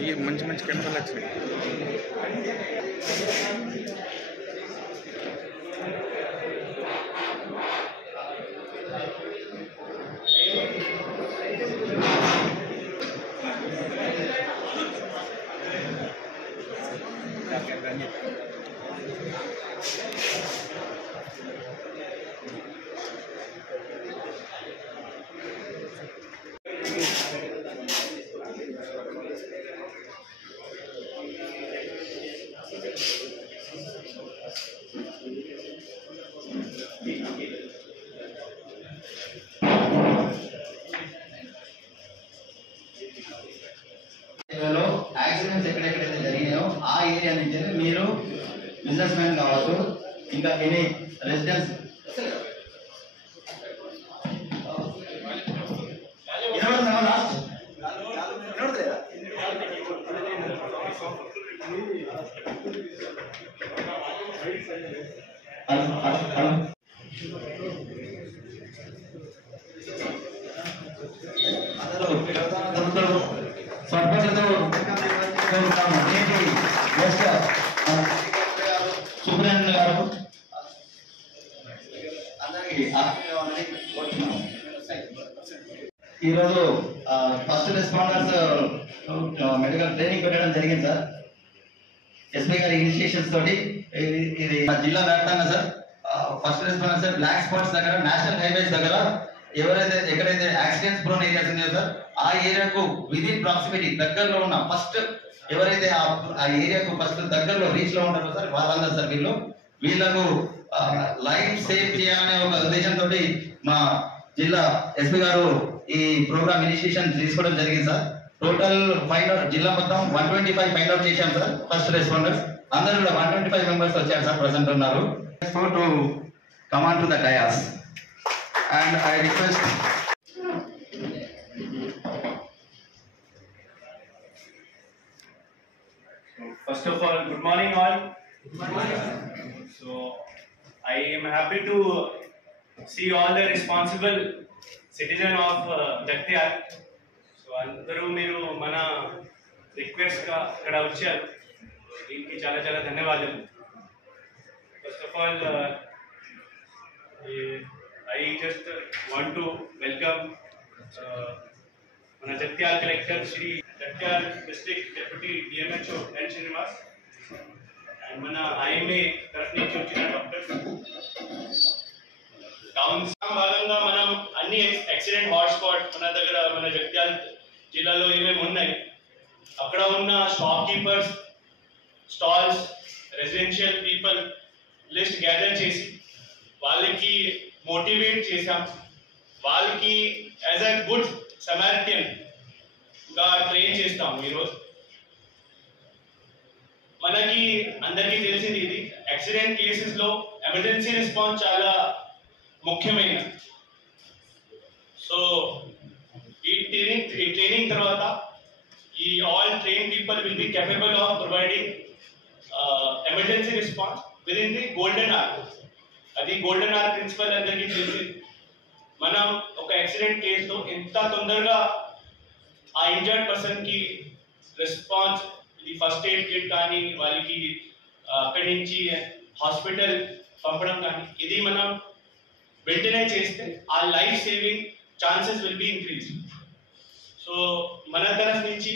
ఈ మంచి మంచి కెమెరాలు వచ్చినాయి. యాక్సిడెంట్స్ ఎక్కడెక్కడైతే జరిగినాయో ఆ ఏరియా నుంచి మీరు బిజినెస్ మ్యాన్ కావచ్చు, ఇంకా ఎనీ రెసిడెన్స్ సుబ్రహ్మణ్య గారు అందరికీ ఈరోజు ఫస్ట్ రెస్పాండర్స్ మెడికల్ ట్రైనింగ్ పెట్టడం జరిగింది సార్. ఎస్పీ గారి ఇనిషియేషన్స్ తోటి ఇది జిల్లా వ్యాప్తంగా sir first responders sir black spots దగ్గర, నేషనల్ హైవేస్ దగ్గర ఎక్కడైతే యాక్సిడెంట్స్ ప్రోన్ ఏరియాస్ ఉన్నాయో సార్ ఆ ఏరియాకు విదిన్ ప్రాక్సిమిటీ దగ్గరలో ఉన్న ఫస్ట్ ఎవరైతే ఆ ఏరియాకు ఫస్ట్ దగ్గరలో రీచ్ లో ఉంటారో సార్ వాళ్ళందరూ సార్ వీళ్ళకు లైఫ్ సేవ్ చేయాలనే ఒక ఉద్దేశంతో మా జిల్లా ఎస్పీ గారు ఈ ప్రోగ్రామ్ ఇనిషియేషన్ తీసుకోవడం జరిగింది సార్. టోటల్ ఫైండ్ అవుట్ జిల్లా మొత్తం 125 ఫైండ్ అవుట్ చేశాం సార్. ఫస్ట్ రెస్పాండర్స్ అందరూ కూడా 125 మెంబర్స్ వచ్చారు సార్, ప్రెసెంట్ ఉన్నారు. So to command to the dais and I request first of all, good morning all. Good morning. So I am happy to see all the responsible citizen of Jatyal. So andaru meeru mana request ka ikkada vacharu, deeniki chala chala dhanyavadalu. First of all I just want to welcome mana Jatyal collector Shri Jatyal district deputy DMHO N Srinivas and mana IMA taraf nunchi vachina doctors. Town భాగంగా మనం అన్ని accident hot spot మన దగ్గర మన జగిత్యాల జిల్లాలో ఏమేమి ఉన్నాయి అక్కడ ఉన్న shop keepers, stalls, residential people list gather చేసి వాళ్ళకి మోటివేట్ చేసాం. వాళ్ళకి యాజ్ అ గుడ్ సమారిటియన్ గా ట్రైన్ చేస్తాం. ఈరోజు మనకి అందరికీ తెలిసింది ఇది యాక్సిడెంట్ కేసెస్ లో ఎమర్జెన్సీ రెస్పాన్స్ చాలా ముఖ్యమైన. సో ఈ ట్రైనింగ్ తర్వాత ఈ all train people will be capable of providing emergency response within the golden hour. అది గోల్డెన్ అవర్ ప్రిన్సిపల్ అందరికీ తెలిసింది. మనం ఒక యాక్సిడెంట్ కేసులో ఎంత తొందరగా ఆ ఇంజర్డ్ పర్సన్ కి రెస్పాన్స్, ఇది ఫస్ట్ ఎయిడ్ కిట్ కానీ వాళ్ళకి అక్కడి నుంచి హాస్పిటల్ పంపడం కానీ ఇది మనం వెంటనే చేస్తే ఆ life saving chances will be increase. So మన తరఫు నుంచి,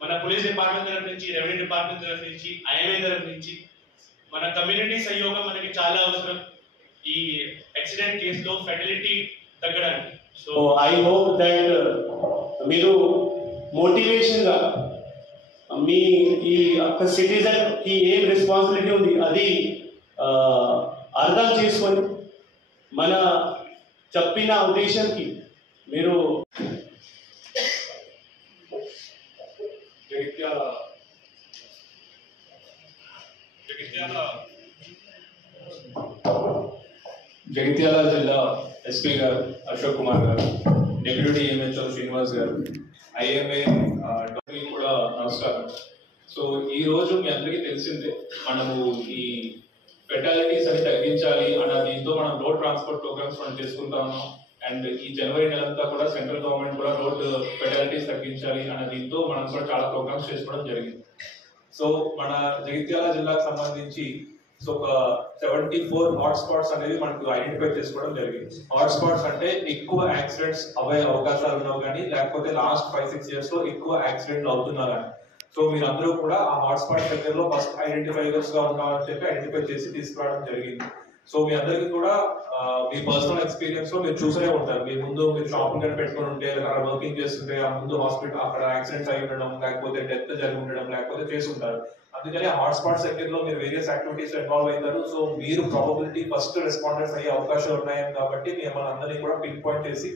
మన పోలీస్ డిపార్ట్మెంట్ తరఫు నుంచి, రెవెన్యూ డిపార్ట్మెంట్ తరఫు నుంచి, ఐఎంఏ తరఫు నుంచి మన కమ్యూనిటీ సహయోగం మనకి చాలా అవసరం ఈ యాక్సిడెంట్ కేసులో ఫెర్టిలిటీ తగ్గడానికి. సో ఐ హోప్ దట్ మీరు మోటివేషన్గా మీ ఈ ఒక సిటిజన్ కి ఏం రెస్పాన్సిబిలిటీ ఉంది అది అర్థం చేసుకొని మన చెప్పిన ఉద్దేశంకి మీరు జగిత్యాల జిల్లా ఎస్పీ గారు అశోక్ కుమార్ గారు, డిప్యూటీ ఎంహెచ్ఓ శ్రీనివాస్ గారు, ఐఎంఏ కూడా నమస్కారం. సో ఈ రోజు మీ అందరికీ తెలిసిందే, మనము ఈ ఫెటాలిటీస్ అని తగ్గించాలి అన్న దీంతో మనం రోడ్ ట్రాన్స్పోర్ట్ ప్రోగ్రామ్స్ మనం చేసుకుంటా ఉన్నాం. అండ్ ఈ జనవరి నెలంతా కూడా సెంట్రల్ గవర్నమెంట్ కూడా రోడ్ ఫెటాలిటీస్ తగ్గించాలి అన్న దీంతో మనం కూడా చాలా ప్రోగ్రామ్స్ చేసుకోవడం జరిగింది. సో మన జగిత్యాల జిల్లాకు సంబంధించి సో ఒక 74 హాట్స్పాట్స్ అనేది మనకు ఐడెంటిఫై చేసుకోవడం జరిగింది. హాట్స్పాట్స్ అంటే ఎక్కువ యాక్సిడెంట్స్ అవ్వే అవకాశాలు ఉన్నావు కానీ, లేకపోతే లాస్ట్ 5-6 years లో ఎక్కువ యాక్సిడెంట్లు అవుతున్నా కానీ. సో మీరందరూ కూడా ఆ హాట్స్పాట్ దగ్గరలో ఫస్ట్ ఐడెంటిఫైవర్స్ గా ఉన్నారని చెప్పి ఐడెంటిఫై చేసి తీసుకురావడం జరిగింది. సో మీ అందరికీ కూడా మీ పర్సనల్ ఎక్స్పీరియన్స్ లో మీరు చూసే ఉంటారు. మీ ముందు మీరు షాపులు కానీ పెట్టుకుని ఉంటే, అక్కడ వర్కింగ్ చేస్తుంటే, ఆ ముందు హాస్పిటల్ అక్కడ యాక్సిడెంట్స్ అయి ఉండడం, లేకపోతే డెత్ జరిగి ఉండడం, లేకపోతే చేసి ఉంటారు. అందుకని హాట్స్పాట్ సెక్టర్ లో మీరు వేరియస్ యాక్టివిటీస్ ఇన్వాల్వ్ అవుతారు. సో మీరు ప్రాబబిలిటీ ఫస్ట్ రెస్పాండర్స్ అయ్యే అవకాశాలు ఉన్నాయి కాబట్టి మిమ్మల్ని అందరినీ కూడా పిన్ పాయింట్ చేసి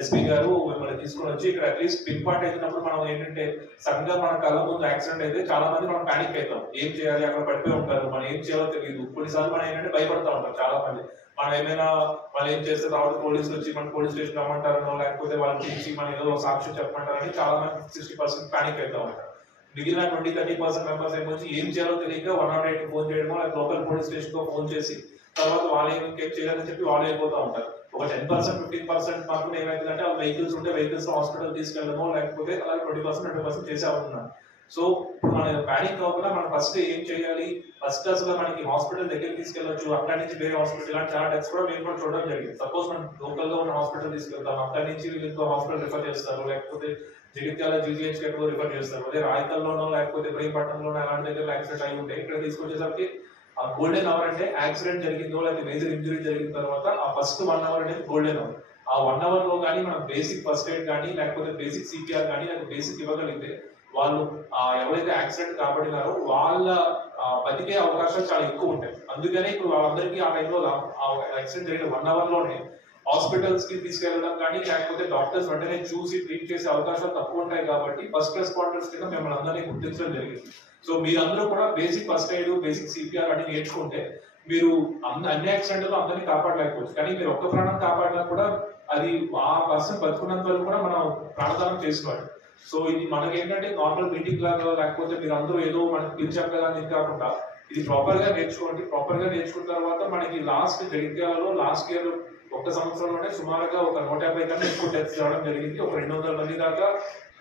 ఎస్పీ గారు మిమ్మల్ని తీసుకొని వచ్చి ఇక్కడ అట్లీస్ట్ పిన్ పాయింట్ అయినప్పుడు మనం ఏంటంటే సడన్ గా మన కళ్ళ ముందు యాక్సిడెంట్ అయితే చాలా మంది మనం పానిక్ అవుతాం. ఏం చేయాలి, అక్కడ పడిపోయి ఉంటారు, మనం ఏం చేయాలో తెలియదు. కొన్నిసార్లు మనం ఏంటంటే భయపడతా ఉంటాం చాలా మంది. మనం ఏమైనా వాళ్ళు ఏం చేస్తే తర్వాత పోలీసులు వచ్చి మన పోలీస్ స్టేషన్ రమ్మంటారనో, లేకపోతే వాళ్ళకి పిలిచి మన ఏదో సాక్ష్యం చెప్పమంటారని చాలా మంది 60% పానిక్ అవుతా ఉంటారు. మిగిలిన 20-30% మెంబర్స్ ఏమొచ్చి ఏం చేయాలో తెలియక 108 ఫోన్ చేయడమో, లేకపోతే లోకల్ పోలీస్ స్టేషన్ కు ఫోన్ చేసి తర్వాత వాళ్ళు ఏం చేయాలని చెప్పి వాళ్ళు వెళ్ళిపోతూ ఉంటారు. ఒక 10%-15% మాత్రం ఏమైతుందంటే ఆ వెహికల్స్ ఉంటే వెహికల్స్ హాస్పిటల్ తీసుకెళ్ళడమో, లేకపోతే అలాగే 20% చేసే అవుతున్నారు. సో ఇప్పుడు మన ప్యానిక్ కాకుండా మనం ఫస్ట్ ఏం చేయాలి, ఫస్ట్ అసలు మనకి హాస్పిటల్ దగ్గరికి తీసుకెళ్ళొచ్చు, అక్కడి నుంచి వేరే హాస్పిటల్ ఇలాంటి చాలా టెస్ట్ కూడా మేము కూడా చూడడం జరిగింది. సపోజ్ మనం లోకల్ గా ఉన్న హాస్పిటల్ తీసుకెళ్తాం, అక్కడి నుంచి వీళ్ళు ఇంకో హాస్పిటల్ రిఫర్ చేస్తారు, లేకపోతే జగిత్యాల జీజీహెచ్ రిఫర్ చేస్తారు. అదే రాయకల్లోనో లేకపోతే ఇబ్రహీంపట్నంలోనో అలాంటి దగ్గర యాక్సిడెంట్ అయి ఉంటే ఇక్కడ తీసుకొచ్చేసరికి ఆ గోల్డెన్ అవర్ అంటే యాక్సిడెంట్ జరిగిందో లేకపోతే మేజర్ ఇంజరీ జరిగిన తర్వాత ఆ ఫస్ట్ 1 hour అనేది గోల్డెన్ అవర్. ఆ 1 hour లో కానీ మనం బేసిక్ ఫస్ట్ ఎయిడ్ కానీ, లేకపోతే బేసిక్ సిపిఆర్ కానీ, లేకపోతే బేసిక్ ఇవ్వగలిగితే వాళ్ళు ఎవరైతే యాక్సిడెంట్ కాబడినారో వాళ్ళ బతికే అవకాశాలు చాలా ఎక్కువ ఉంటాయి. అందుకనే ఇప్పుడు వాళ్ళందరికీ ఆ టైంలో యాక్సిడెంట్ జరిగిన 1 hour లోనే హాస్పిటల్స్ కి తీసుకెళ్ళడం కానీ, లేకపోతే డాక్టర్స్ వెంటనే చూసి ట్రీట్ చేసే అవకాశాలు తక్కువ ఉంటాయి. కాబట్టి ఫస్ట్ రెస్పాండర్స్ కింద మిమ్మల్ని అందరినీ గుర్తించడం జరిగింది. సో మీరందరూ కూడా basic first aid, basic CPR అని నేర్చుకుంటే మీరు అన్ని యాక్సిడెంట్లో అందరినీ కాపాడలేకపోవచ్చు. కానీ మీరు ఒక్క ప్రాణం కాపాడినా కూడా అది ఆ పర్సన్ బతుకున్నంత వరకు కూడా మనం ప్రాణదానం చేసినట్టు. సో ఇది మనకేంటంటే నార్మల్ మీటింగ్ లాగా, లేకపోతే మీరు అందరూ ఏదో మనకి పిలిచాం కదా అని కాకుండా ఇది ప్రాపర్ గా నేర్చుకోండి. ప్రాపర్ గా నేర్చుకున్న తర్వాత మనకి లాస్ట్ జగిత్యాలలో లాస్ట్ ఇయర్ 1 సంవత్సరంలోనే సుమారుగా ఒక 150 కన్నా ఎక్కువ డెత్స్ రావడం జరిగింది. ఒక 200 మంది దాకా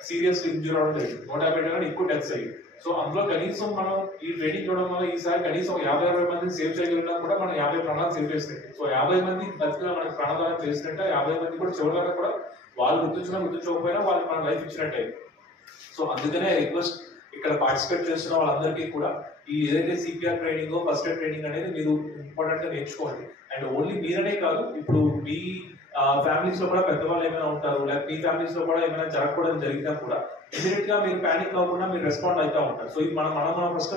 సీరియస్ ఇంజూర్ అవడం జరిగింది. 150 కన్నా ఎక్కువ డెత్స్ అయ్యింది. సో అందులో కనీసం మనం ఈ ట్రైనింగ్ ఇవ్వడం వల్ల ఈసారి కనీసం 50-60 మందిని సేవ్ చేయగలిగినా కూడా మనం 50 ప్రాణాలు సేవ్ చేస్తాయి. సో 50 మంది బతికిన మనకి ప్రాణదానం చేసినట్టే 50 మంది కూడా చివరిగా కూడా వాళ్ళు గుర్తించకపోయినా వాళ్ళకి మన లైఫ్ ఇచ్చినట్టే. సో అందుకనే రిక్వెస్ట్ ఇక్కడ పార్టిసిపేట్ చేస్తున్న వాళ్ళందరికీ కూడా ఈ ఏదైతే CPR training, first aid training అనేది మీరు ఇంపార్టెంట్ గా నేర్చుకోండి. అండ్ ఓన్లీ మీరనే కాదు, ఇప్పుడు మీ ఫ్యామిలీస్ లో కూడా పెద్దవాళ్ళు ఏమైనా ఉంటారు, లేకపోతే మీ ఫ్యామిలీస్ లో కూడా ఏమైనా జరగకూడదు జరిగినా కూడా ఇమీడియట్ గా మీరు ప్యానిక్ కాకుండా మీరు రెస్పాండ్ అవుతా ఉంటారు. సో ఇది మనం ఫస్ట్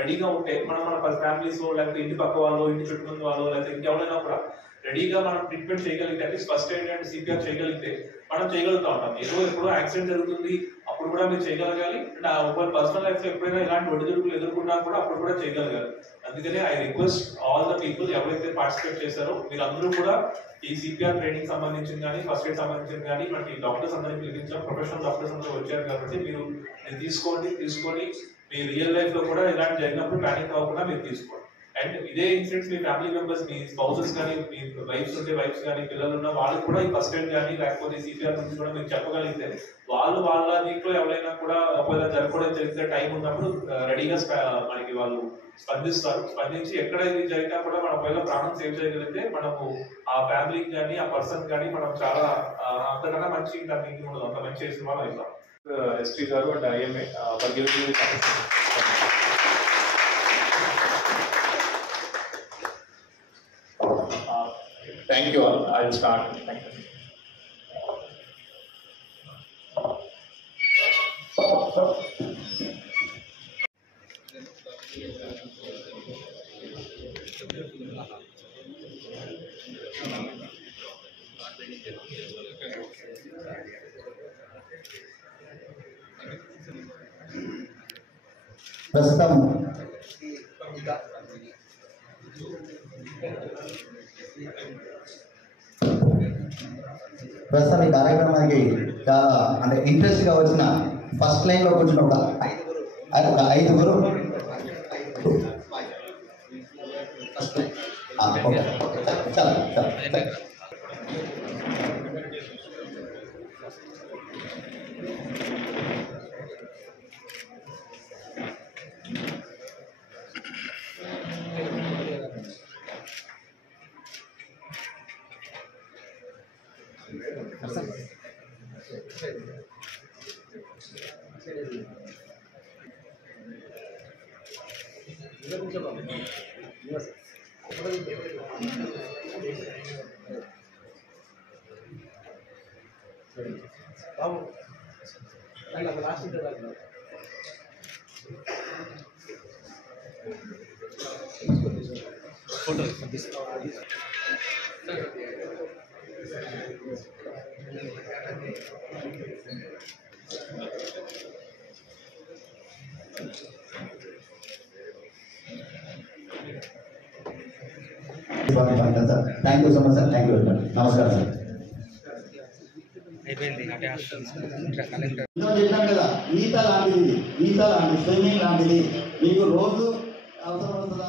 రెడీగా ఉంటే మన ఫ్యామిలీస్ లేకపోతే ఇంటి పక్క వాళ్ళు, ఇంటి చుట్టుముందు వాళ్ళు, లేకపోతే ఇంకెవరైనా కూడా రెడీగా మనం ట్రీట్మెంట్ చేయగలిగితే, at least first aid and CPR చేయగలిగితే మనం చేయగలుగుతా ఉంటాం. ఎప్పుడో యాక్సిడెంట్ జరుగుతుంది అప్పుడు కూడా మీరు చేయగలగాలి. అండ్ ఒక పర్సనల్ లైఫ్ లో ఎప్పుడైనా ఇలాంటి ఒడిదుడుకులు ఎదుర్కొన్నా కూడా అప్పుడు కూడా చేయగలగాలి. అందుకనే I request all the people ఎవరైతే పార్టిసిపేట్ చేశారో మీరందరూ కూడా ఈ సిపిఆర్ ట్రైనింగ్ సంబంధించింది కానీ, ఫస్ట్ ఎయిడ్ సంబంధించింది కానీ, మనకి డాక్టర్స్ అందరినీ పిలిపించాం, ప్రొఫెషనల్ డాక్టర్స్ అందరూ వచ్చారు కాబట్టి మీరు తీసుకొని మీ రియల్ లైఫ్ లో కూడా ఇలాంటి జరిగినప్పుడు ప్యానిక్ అవ్వకుండా మీరు తీసుకోండి. అండ్ ఇదే ఇన్సిడెంట్స్ మీ ఫ్యామిలీ మెంబర్స్, మీ స్పౌసెస్ కానీ, మీ వైఫ్స్ ఉంటే వైఫ్స్ కానీ, పిల్లలు ఉన్న వాళ్ళకి కూడా ఈ ఫస్ట్ ఎయిడ్ కానీ లేకపోతే సిపిఆర్ నుంచి కూడా మీరు చెప్పగలిగితే వాళ్ళ దీంట్లో ఎవరైనా కూడా ఒకవేళ జరగకూడదు జరిగితే టైం ఉన్నప్పుడు రెడీగా మనకి వాళ్ళు స్పందించి ఎక్కడ ఇది జరిగినా కూడా మనం ఒకవేళ ప్రాణం సేవ్ చేయగలిగితే మనము ఆ ఫ్యామిలీకి కానీ ఆ పర్సన్ కానీ మనం చాలా అంతకన్నా మంచి ఉండదు, అంత మంచి చేసిన వాళ్ళు అవుతాం. ఎస్పీ గారు and IMA for giving me thank you all. I will start. Thank you. ప్రస్తుతం ఈ కార్యక్రమానికి చాలా అంటే ఇంట్రెస్ట్గా వచ్చిన ఫస్ట్ లైన్లో కూర్చున్న ఒక ఐదుగురు చాలా thank you so much sir. Thank you very much. నమస్కారం సార్. చెప్పాను కదా, ఈత లాంటిది స్విమ్మింగ్ లాంటిది. మీకు రోజు అవసరం వస్తుందా?